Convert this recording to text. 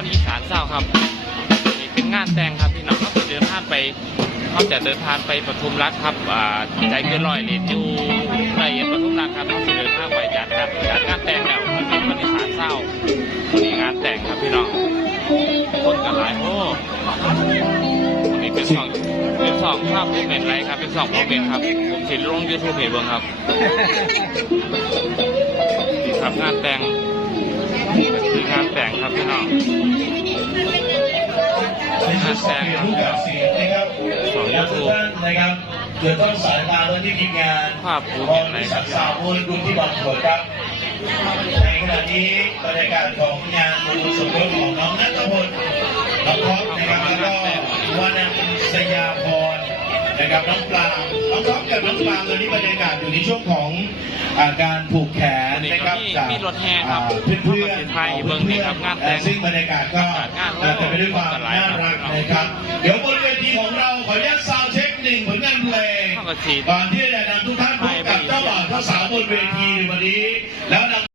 รอีสานเศร้าครับนี่เป็นงานแต่งครับพี่น้องเขาจะเดินทางไปเขาจะเดินทางไปปทุมรัฐครับอ่าใจเกินร้อยนี่อยู่ละเอียดปทุมรัฐครับเขาจะเดินทางไปจัดครับจัดงานแต่งแล้วที่คนอีสานเศร้าวันนี้งานแต่งครับพี่น้องคนกันหลายโอ้วันนี้เป็นสองเป็นสองภาพผมเป็นไรครับ เป็นสองผมเป็นครับผมสิลงยูทูบเพจเบิ่งครับนี่ครับงานแต่ง งานแต่งครับพี่น้องในชุดของเปลี่ยนรูปแบบเสียงนะครับของและทุก YouTube ท่านนะครับเกิดต้นสายตาโดยที่ทีมงานภาพภูบอเก็ลตไหนนิคสัรับกสาวมูลกรุงที่บางขวดครับในขณะนี้บรรยากาศของงานบุญสมรสของน้องนัทพลน้องท็อปนะครับแล้วก็วานันสยาพรนะครับน้องปลางน้องท็อปกับน้องปลางตอนนี้บรรยากาศอยู่ในช่วงของอ่าการผูกแขนนะครับนี่ก็มี จากมีรถแห่ครับเพื่อนๆไทยเมืองนี่ครับงานแต่งซึ่งบรรยากาศก็จะเป็นด้วยความน่ารักนะครับเดี๋ยวบนเวทีของเราขออนุญาตซาวเช็คหนึ่งผลงานเพลงก่อนที่จะนำทุกท่านพบกับเจ้าบ่าวเจ้าสาวบนเวทีในวันนี้แล้วนำ